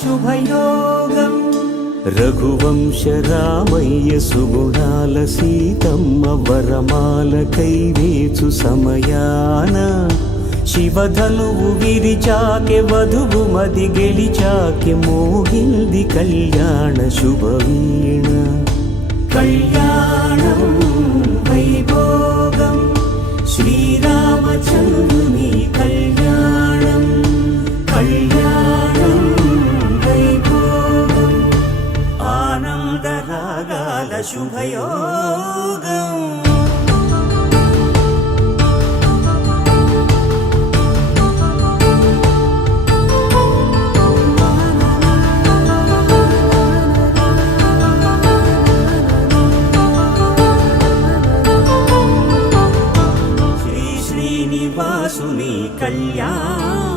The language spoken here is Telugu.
శుభయోగం రఘువంశ రామయ్య సుగుణాల సీతమ్మ వరమాల కైవేచు సమయాన శివధనువు విరిచాకె వధువు మది గెలిచాకె మోగింది కళ్యాణ శుభవీణ కళ్యాణం వైభోగం శ్రీరామచంద్రుని కళ్యాణం కళ్యాణం వైభోగం ఆనందరాగాల శుభయోగం శ్రీ శ్రీనివాసుని కళ్యాణం